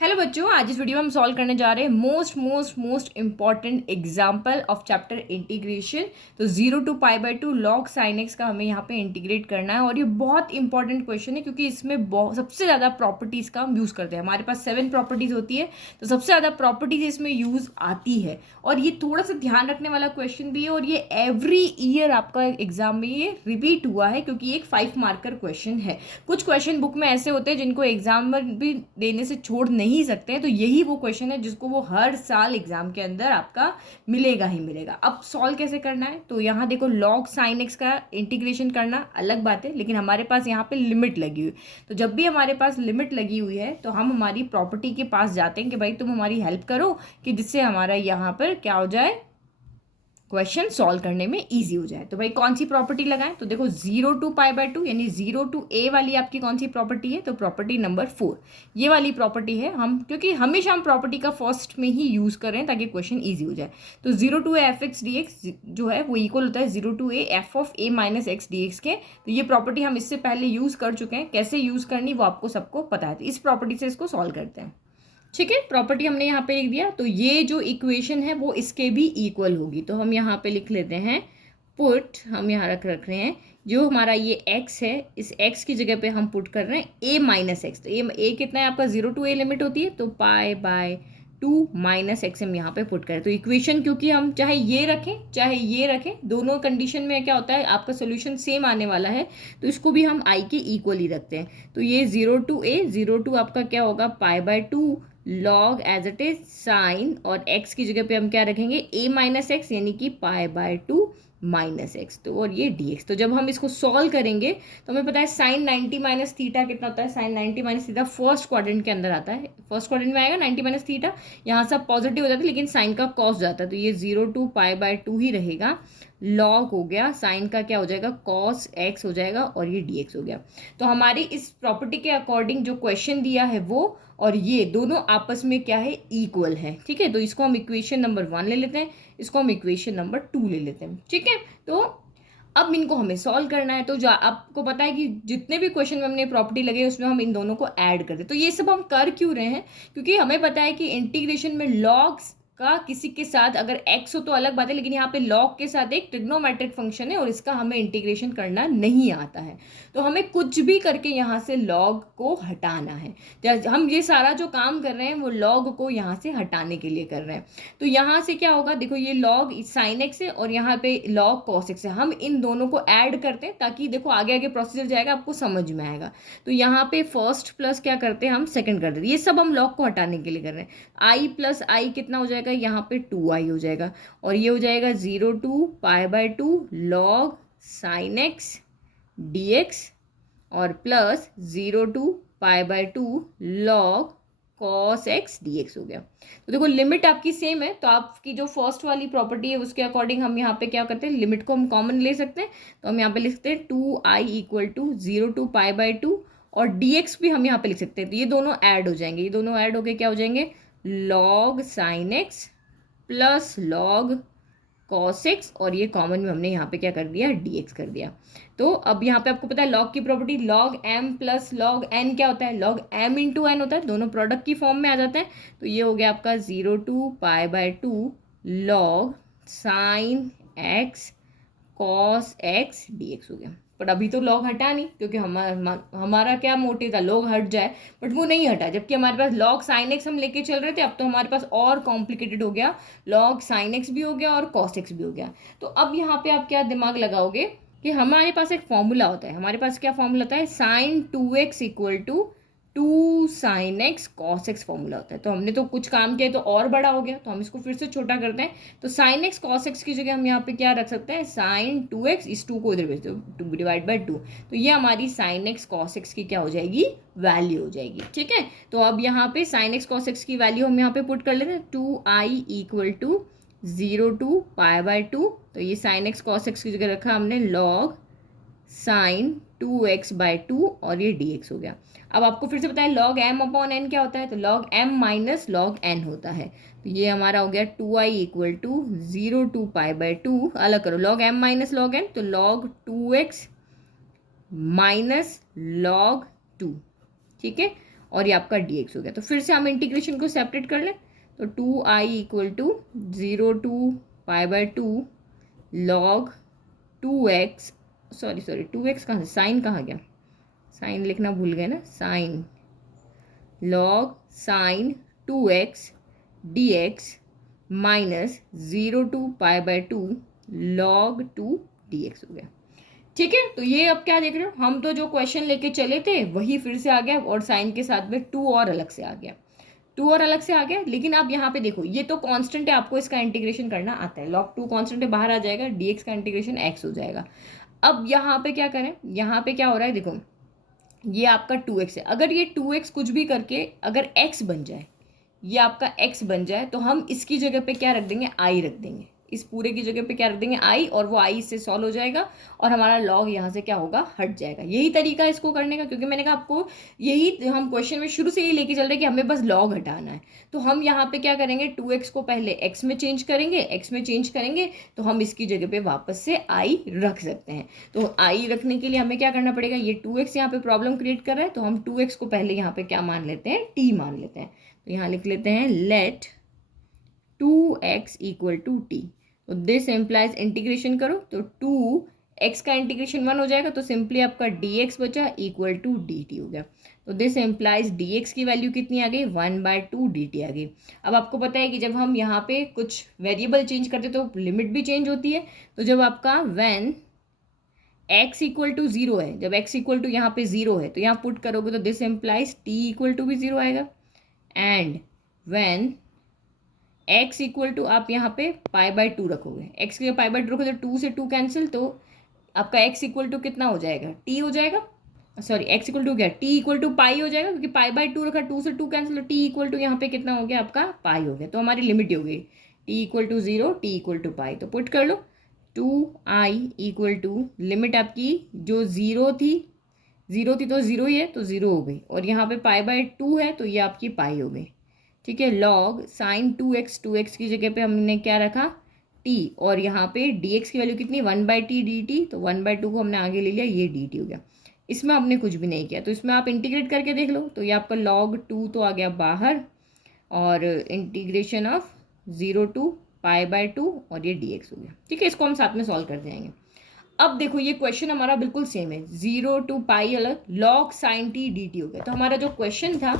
Hello बच्चों, आज इस वीडियो में हम सॉल्व करने जा रहे हैं most important example of chapter integration. तो 0 to π/2 log sin x का हमें यहाँ पे इंटीग्रेट करना है और ये बहुत इंपॉर्टेंट क्वेश्चन है क्योंकि इसमें सबसे ज़्यादा प्रॉपर्टीज़ का हम यूज़ करते हैं। हमारे पास 7 प्रॉपर्टीज़ होती है, तो सबसे ज़्यादा प्रॉपर्टीज़ इसमें यूज़ आती है और ये थोड़ा सा ध्यान रखने वाला क्वेश्चन भी है और ये एवरी ईयर आपका एग्जाम में ये रिपीट हुआ है क्योंकि एक 5 मार्कर क्वेश्चन है। कुछ क्वेश्चन बुक में ऐसे होते हैं जिनको एग्जाम में भी देने से छोड़ नहीं सकते हैं, तो यही वो क्वेश्चन है जिसको वो हर साल एग्जाम के अंदर आपका मिलेगा ही मिलेगा। अब सॉल्व कैसे करना है, तो यहाँ देखो लॉग साइन एक्स का इंटीग्रेशन करना अलग बात है, लेकिन हमारे पास यहाँ पे लिमिट लगी हुई। तो जब भी हमारे पास लिमिट लगी हुई है तो हम हमारी प्रॉपर्टी के पास जाते हैं कि भाई तुम हमारी हेल्प करो कि जिससे हमारा यहाँ पर क्या हो जाए, क्वेश्चन सॉल्व करने में इजी हो जाए। तो भाई कौन सी प्रॉपर्टी लगाएं, तो देखो 0 to π/2 यानी 0 to a वाली आपकी कौन सी प्रॉपर्टी है, तो प्रॉपर्टी नंबर 4 ये वाली प्रॉपर्टी है। हम क्योंकि हमेशा हम प्रॉपर्टी का फर्स्ट में ही यूज़ करें ताकि क्वेश्चन इजी हो जाए। तो 0 to a f(x) dx जो है वो इक्वल होता है 0 to a f(a-x) dx के। तो ये प्रॉपर्टी हम इससे पहले यूज़ कर चुके हैं, कैसे यूज़ करनी वो आपको सबको पता है। तो इस प्रॉपर्टी से इसको सॉल्व करते हैं। ठीक है, प्रॉपर्टी हमने यहाँ पे लिख दिया, तो ये जो इक्वेशन है वो इसके भी इक्वल होगी। तो हम यहाँ पे लिख लेते हैं पुट, हम यहाँ रख रहे हैं जो हमारा ये x है, इस x की जगह पे हम पुट कर रहे हैं a-x। तो a कितना है आपका, 0 to a लिमिट होती है, तो π/2 -x हम यहाँ पे पुट करें। तो इक्वेशन क्योंकि हम चाहे ये रखें दोनों कंडीशन में क्या होता है आपका सोल्यूशन सेम आने वाला है, तो इसको भी हम i के इक्वल ही रखते हैं। तो ये 0 to a 0 to आपका क्या होगा π/2 log as it is sine, और x की जगह पे हम क्या रखेंगे a-x यानी कि π/2 -x। तो और ये dx। तो जब हम इसको सॉल्व करेंगे तो हमें पता है साइन 90 माइनस थीटा कितना होता है, sine 90 minus theta first quadrant के अंदर आता है, फर्स्ट क्वाड्रेंट में आएगा 90 माइनस थीटा। यहाँ सब पॉजिटिव हो जाता है लेकिन साइन का कॉस जाता है, तो ये 0 to π/2 ही रहेगा। लॉग हो गया, साइन का क्या हो जाएगा कॉस x हो जाएगा और ये dx हो गया। तो हमारी इस प्रॉपर्टी के अकॉर्डिंग जो क्वेश्चन दिया है वो और ये दोनों आपस में क्या है, इक्वल है। ठीक है, तो इसको हम इक्वेशन नंबर 1 ले लेते हैं, इसको हम इक्वेशन नंबर 2 ले लेते हैं। ठीक है, तो अब इनको हमें सॉल्व करना है। तो जो आपको पता है कि जितने भी क्वेश्चन में हमने प्रॉपर्टी लगे उसमें हम इन दोनों को ऐड करते हैं। तो ये सब हम कर क्यों रहे हैं, क्योंकि हमें पता है कि इंटीग्रेशन में लॉग्स का किसी के साथ अगर x हो तो अलग बात है, लेकिन यहाँ पे log के साथ एक ट्रिग्नोमेट्रिक फंक्शन है और इसका हमें इंटीग्रेशन करना नहीं आता है। तो हमें कुछ भी करके यहाँ से log को हटाना है। तो हम ये सारा जो काम कर रहे हैं वो log को यहाँ से हटाने के लिए कर रहे हैं। तो यहाँ से क्या होगा, देखो ये log sin x है और यहाँ पे log cos x है। हम इन दोनों को ऐड करते हैं ताकि देखो आगे आगे प्रोसीजर जाएगा आपको समझ में आएगा। तो यहाँ पे फर्स्ट प्लस क्या करते हैं हम सेकंड कर देते हैं। ये सब हम log को हटाने के लिए कर रहे हैं। i प्लस आई कितना हो जाएगा, यहाँ पे 2i हो जाएगा और ये हो जाएगा 0 to π/2 log sin x dx और plus 0 to π/2 log cos x dx हो गया। तो देखो लिमिट आपकी सेम है, तो आपकी जो फर्स्ट वाली प्रॉपर्टी है उसके अकॉर्डिंग हम यहाँ पे क्या करते हैं, लिमिट को हम कॉमन ले सकते हैं। तो हम यहाँ पे लिखते हैं 2i = 0 to π/2 और dx भी हम यहाँ पे लिख सकते हैं। तो ये दोनों ऐड हो जाएंगे, ये दोनों ऐड होके क्या हो जाएंगे, log sin x plus log cos x और ये कॉमन में हमने यहाँ पे क्या कर दिया, dx कर दिया। तो अब यहाँ पे आपको पता है log की property log m plus log n क्या होता है, log m इंटू n होता है, दोनों प्रोडक्ट की फॉर्म में आ जाते हैं। तो ये हो गया आपका 0 to π/2 log sin x cos x dx हो गया। पर अभी तो log हटा नहीं क्योंकि हमारा क्या मोटिव था, log हट जाए, बट वो नहीं हटा। जबकि हमारे पास log sin x हम लेके चल रहे थे, अब तो हमारे पास और कॉम्प्लिकेटेड हो गया, log sin x भी हो गया और cos x भी हो गया। तो अब यहाँ पे आप क्या दिमाग लगाओगे कि हमारे पास एक फॉर्मूला होता है, हमारे पास क्या फॉर्मूला होता है, sin 2x = 2 sin x cos x formula होता है। तो हमने तो कुछ काम किया तो और बड़ा हो गया, तो हम इसको फिर से छोटा करते हैं। तो sin x cos x की जगह हम यहाँ पे क्या रख सकते हैं, sin 2x, इस 2 को इधर भेज दो, 2 / 2। तो ये हमारी sin x cos x की क्या हो जाएगी, वैल्यू हो जाएगी। ठीक है, तो अब यहाँ पे sin x cos x की वैल्यू हम यहाँ पे पुट कर लेते हैं, 2i = 0 to π/2। तो ये sin x cos x की जगह रखा हमने log sin 2x/2 और ये dx हो गया। अब आपको फिर से पता है log m/n क्या होता है, तो log m minus log n होता है। तो ये हमारा हो गया 2i = 0 to π/2, अलग करो log m minus log n, तो log 2x माइनस log 2। ठीक है, और ये आपका dx हो गया। तो फिर से हम इंटीग्रेशन को सेपरेट कर लें, तो 2i equal to 0 to π/2 log 2x, sorry 2x कहाँ से, साइन कहाँ गया, साइन लिखना भूल गए ना, sine log sine 2x dx minus 0 to π/2 log 2 dx हो गया। ठीक है, तो ये अब क्या देख रहे हो, हम तो जो क्वेश्चन लेके चले थे वही फिर से आ गया, और साइन के साथ में 2 और अलग से आ गया, 2 और अलग से आ गया। लेकिन अब यहाँ पे देखो, ये तो कांस्टेंट है, आपको इसका इंटीग्रेशन करना आता है, log 2 कांस्टेंट है, बाहर आ जाएगा, dx का इंटीग्रेशन x हो जाएगा। अब यहाँ पे क्या करें, यहाँ पे क्या हो रहा है, देखो ये आपका 2x है, अगर ये 2x कुछ भी करके अगर x बन जाए, ये आपका x बन जाए, तो हम इसकी जगह पे क्या रख देंगे, i रख देंगे, इस पूरे की जगह पे क्या रख देंगे, i, और वो i से सॉल्व हो जाएगा और हमारा log यहाँ से क्या होगा, हट जाएगा। यही तरीका है इसको करने का, क्योंकि मैंने कहा आपको यही हम क्वेश्चन में शुरू से यही लेके चल रहे हैं कि हमें बस log हटाना है। तो हम यहाँ पे क्या करेंगे, 2x को पहले x में चेंज करेंगे, x में चेंज करेंगे तो हम इसकी जगह पे वापस से i रख सकते हैं। तो i रखने के लिए हमें क्या करना पड़ेगा, ये 2x यहाँ पे प्रॉब्लम क्रिएट कर रहा है, तो हम 2x को पहले यहाँ पे क्या मान लेते हैं, t मान लेते हैं। तो यहाँ लिख लेते हैं let 2x equal to t. तो दिस एम्प्लाइज इंटीग्रेशन करो, तो 2x का इंटीग्रेशन 1 हो जाएगा, तो सिंपली आपका dx बचा इक्वल टू dt हो गया। तो दिस एम्प्लाइज dx की वैल्यू कितनी आ गई, 1/2 dt आ गई। अब आपको पता है कि जब हम यहाँ पे कुछ वेरिएबल चेंज करते तो लिमिट भी चेंज होती है। तो जब आपका व्हेन x इक्वल टू 0 है, जब x इक्वल टू यहाँ पे 0 है, तो यहाँ पुट करोगे तो this implies t equal to भी 0 आएगा। And when x equal to आप यहाँ पे π/2 रखोगे, x के π/2 रखोगे तो 2 से 2 कैंसिल, तो आपका x इक्वल टू कितना हो जाएगा, t हो जाएगा, सॉरी x इक्वल टू क्या, t इक्वल टू पाई हो जाएगा, क्योंकि π/2 रखा, 2 से 2 कैंसिल, तो t इक्वल टू यहाँ पे कितना हो गया, आपका पाई हो गया। तो हमारी लिमिट हो गई t equal to 0, t equal to pi. तो पुट कर लो 2i इक्वल टू लिमिट आपकी जो 0 थी तो 0 ही है, तो 0 हो गई, और यहाँ पे π/2 है तो ये आपकी पाई हो गई। ठीक है, लॉग साइन 2x की जगह पे हमने क्या रखा, t, और यहाँ पे dx की वैल्यू कितनी, 1/t dt, तो 1/2 को हमने आगे ले लिया, ये dt हो गया। इसमें हमने कुछ भी नहीं किया, तो इसमें आप इंटीग्रेट करके देख लो, तो ये आपका log 2 तो आ गया बाहर, और इंटीग्रेशन ऑफ 0 to π/2 और ये dx हो गया। ठीक है, इसको हम साथ में सॉल्व कर जाएंगे। अब देखो ये क्वेश्चन हमारा बिल्कुल सेम है, 0 to पाई अलग, log sin t dt हो गया। तो हमारा जो क्वेश्चन था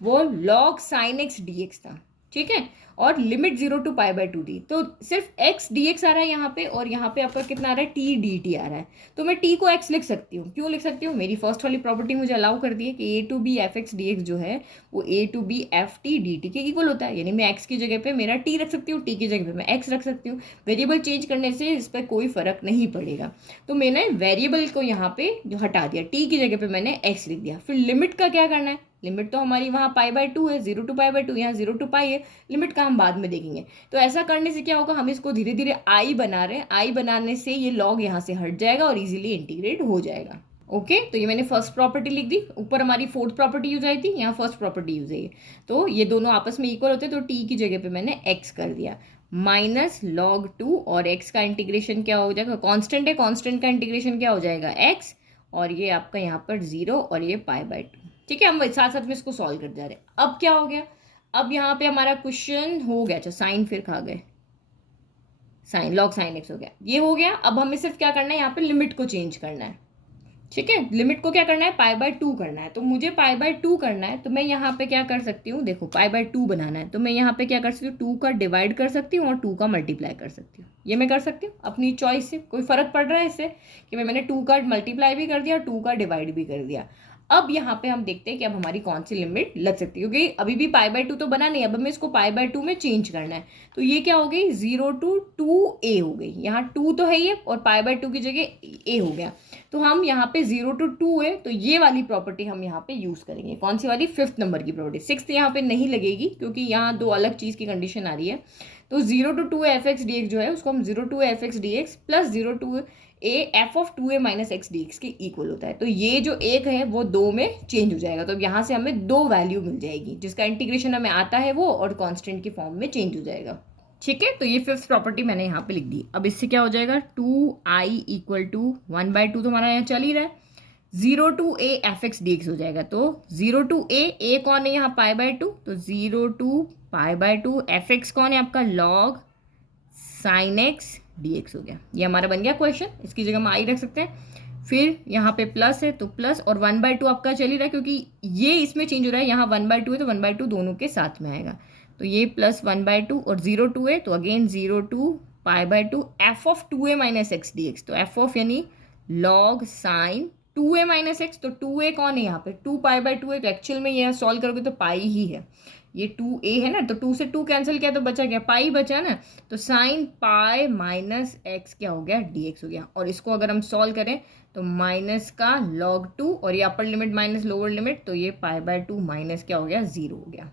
वो log sin x dx था, ठीक है, और लिमिट 0 to π/2 थी, तो सिर्फ x dx आ रहा है यहाँ पे, और यहाँ पे आपका कितना आ रहा है, t dt आ रहा है। तो मैं t को x लिख सकती हूँ, क्यों लिख सकती हूँ, मेरी फर्स्ट वाली प्रॉपर्टी मुझे अलाउ कर दी है कि a to b fx dx जो है वो a to b ft dt के इक्वल होता है, यानी मैं x की जगह पे मेरा t रख सकती हूँ, t की जगह पे मैं x रख सकती हूँ। वेरिएबल चेंज करने से इस पर कोई फर्क नहीं पड़ेगा। तो मैंने वेरिएबल को यहाँ पे जो हटा दिया, t की जगह पे मैंने x लिख दिया। फिर लिमिट का क्या करना है, लिमिट तो हमारी वहाँ π/2 है, 0 to π/2, यहाँ 0 to पाई है, लिमिट का हम बाद में देखेंगे। तो ऐसा करने से क्या होगा, हम इसको धीरे धीरे i बना रहे हैं, i बनाने से ये log यहाँ से हट जाएगा और इजीली इंटीग्रेट हो जाएगा। ओके, तो ये मैंने फर्स्ट प्रॉपर्टी लिख दी, ऊपर हमारी फोर्थ प्रॉपर्टी यूज आई थी, यहाँ फर्स्ट प्रॉपर्टी यूज आई है, तो ये दोनों आपस में इक्वल होते हैं, तो t की जगह पे मैंने x कर दिया, माइनस log 2, और x का इंटीग्रेशन क्या हो जाएगा, कांस्टेंट है, कांस्टेंट का इंटीग्रेशन क्या हो जाएगा, x, और ये आपका यहाँ पर 0 और ये π/2। ठीक है, हम साथ साथ में इसको सॉल्व कर जा रहे हैं। अब क्या हो गया, अब यहाँ पे हमारा क्वेश्चन हो गया, अच्छा साइन फिर खा गए, साइन log sin x हो गया, ये हो गया। अब हमें सिर्फ क्या करना है, यहाँ पे लिमिट को चेंज करना है। ठीक है, लिमिट को क्या करना है, π/2 करना है, तो मुझे π/2 करना है, तो मैं यहाँ पे क्या कर सकती हूँ, देखो π/2 बनाना है, तो मैं यहाँ पे क्या कर सकती हूँ, 2 का डिवाइड कर सकती हूँ और 2 का मल्टीप्लाई कर सकती हूँ। ये मैं कर सकती हूँ अपनी चॉइस से, कोई फर्क पड़ रहा है इससे कि मैंने 2 का मल्टीप्लाई भी कर दिया और 2 का डिवाइड भी कर दिया। अब यहाँ पे हम देखते हैं कि अब हमारी कौन सी लिमिट लग सकती है, क्योंकि अभी भी π/2 तो बना नहीं, अब हमें इसको π/2 में चेंज करना है। तो ये क्या हो गई, 0 to 2a हो गई, यहाँ 2 तो है ही है और π/2 की जगह a हो गया। तो हम यहाँ पे 0 to 2 है, तो ये वाली प्रॉपर्टी हम यहाँ पे यूज़ करेंगे, कौन सी वाली, 5th नंबर की प्रॉपर्टी। 6th यहाँ पे नहीं लगेगी क्योंकि यहाँ दो अलग चीज़ की कंडीशन आ रही है। तो 0 to 2 fx dx जो है उसको हम 0 to fx dx plus 0 to a f of 2a minus x dx के इक्वल होता है। तो ये जो एक है वो 2 में चेंज हो जाएगा, तो यहाँ से हमें 2 वैल्यू मिल जाएगी जिसका इंटीग्रेशन हमें आता है वो, और कांस्टेंट की फॉर्म में चेंज हो जाएगा। ठीक है, तो ये 5th प्रॉपर्टी मैंने यहाँ पे लिख दी। अब इससे क्या हो जाएगा, 2i इक्वल टू 1/2 तो हमारा यहाँ चल ही रहा है, 0 to a f x D x हो जाएगा। तो 0 टू ए कौन है यहाँ π/2, तो 0 टू π/2 एफ एक्स कौन है आपका log sin x dx हो गया। ये हमारा बन गया क्वेश्चन, इसकी जगह हम आई रख सकते हैं। फिर यहाँ पे प्लस है तो प्लस, और 1/2 आपका चल ही रहा है क्योंकि ये इसमें चेंज हो रहा है, यहाँ 1/2 है तो 1/2 दोनों के साथ में आएगा। तो ये प्लस 1/2 और 0 टू है तो again 0 to π/2 F of 2a minus X D X. तो एफ ऑफ यानी log sine 2a minus X, तो 2a कौन है यहाँ पे 2π/2 है, तो एक्चुअल में यह सॉल्व करोगे तो पाई ही है। ये 2a है ना, तो 2 से 2 कैंसिल किया तो बचा क्या, पाई बचा ना। तो साइन पाई माइनस एक्स क्या हो गया, dx हो गया। और इसको अगर हम सॉल्व करें तो माइनस का log 2 और ये upper limit minus lower limit, तो ये π/2 माइनस क्या हो गया, 0 हो गया।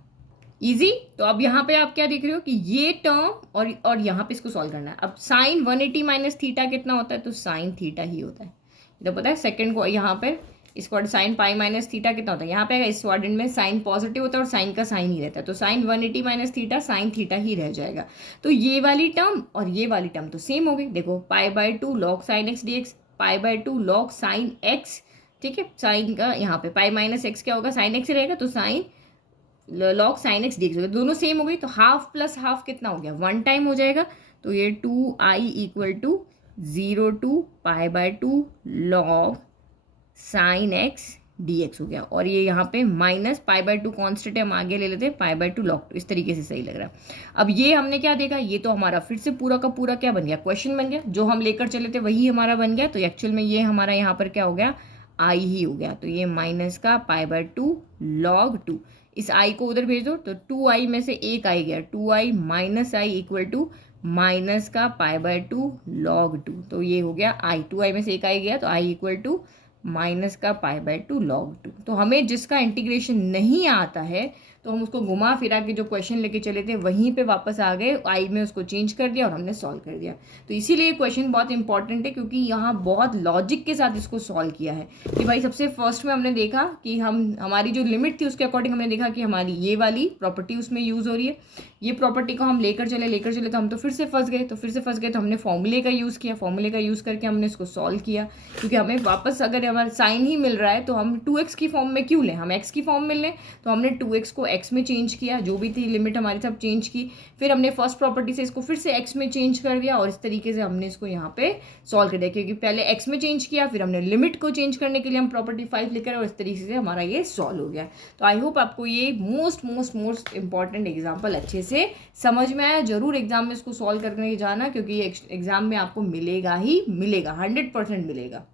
इजी। तो अब यहाँ पे आप क्या देख रहे हो कि ये टर्म और यहाँ पे इसको सॉल्व करना है। अब साइन 180 माइनस थीटा कितना होता है, तो साइन थीटा ही होता है। तो पता है सेकंड को यहाँ पर इसको साइन पाई माइनस थीटा कितना होता है, यहाँ पे इस क्वाड्रेंट में साइन पॉजिटिव होता है और साइन का साइन ही रहता है, तो sine 180 minus theta sine theta ही रह जाएगा। तो ये वाली टर्म और ये वाली टर्म तो सेम हो गई। देखो π/2 log sin x dx, π/2 log sin x, ठीक है। साइन का यहाँ पे पाई माइनस एक्स क्या होगा, साइन एक्स रहेगा, तो sign log sin x dx होगा, दोनों सेम हो गई। तो हाफ प्लस हाफ कितना हो गया, 1 टाइम हो जाएगा। तो ये 2i equal to 0 to π/2 log sine X dx हो गया। और ये यहाँ पे माइनस π/2 कॉन्स्टेंट है, हम आगे ले लेते हैं π/2 log 2। इस तरीके से सही लग रहा है। अब ये हमने क्या देखा, ये तो हमारा फिर से पूरा का पूरा क्या बन गया, क्वेश्चन बन गया। जो हम लेकर चले थे वही हमारा बन गया। तो एक्चुअल में ये हमारा यहाँ पर क्या हो गया, आई ही हो गया। तो ये माइनस का π/2 log 2, इस आई को उधर भेज दो तो 2i में से एक आई गया, 2i minus i equal to minus का π/2 log 2। तो ये हो गया आई, 2i में से एक आई गया तो आई इक्वल टू माइनस का π/2 log 2। तो हमें जिसका इंटीग्रेशन नहीं आता है तो हम उसको घुमा फिरा के जो क्वेश्चन लेके चले थे वहीं पे वापस आ गए, आई में उसको चेंज कर दिया और हमने सॉल्व कर दिया। तो इसीलिए क्वेश्चन बहुत इंपॉर्टेंट है क्योंकि यहाँ बहुत लॉजिक के साथ इसको सॉल्व किया है कि भाई सबसे फर्स्ट में हमने देखा कि हमारी जो लिमिट थी उसके अकॉर्डिंग हमने देखा कि हमारी ये वाली प्रॉपर्टी उसमें यूज़ हो रही है। ये प्रॉपर्टी को हम लेकर चले तो हम तो फिर से फंस गए, तो हमने फॉर्मूले का यूज़ किया, फॉर्मूले का यूज़ करके हमने इसको सॉल्व किया। क्योंकि हमें वापस अगर हमारा साइन ही मिल रहा है तो हम 2x की फॉर्म में क्यों लें, हम x की फॉर्म में लें। तो हमने 2x को x में चेंज किया, जो भी थी लिमिट हमारी सब चेंज की। फिर हमने फर्स्ट प्रॉपर्टी से इसको फिर से x में चेंज कर दिया और इस तरीके से हमने इसको यहाँ पे सॉल्व कर दिया। क्योंकि पहले x में चेंज किया, फिर हमने लिमिट को चेंज करने के लिए हम प्रॉपर्टी 5 लिख कर और इस तरीके से हमारा ये सॉल्व हो गया। तो आई होप आपको ये मोस्ट इंपॉर्टेंट एग्जाम्पल अच्छे से समझ में आया। जरूर एग्जाम में इसको सॉल्व करने जाना क्योंकि ये एग्जाम में आपको मिलेगा ही मिलेगा, 100% मिलेगा।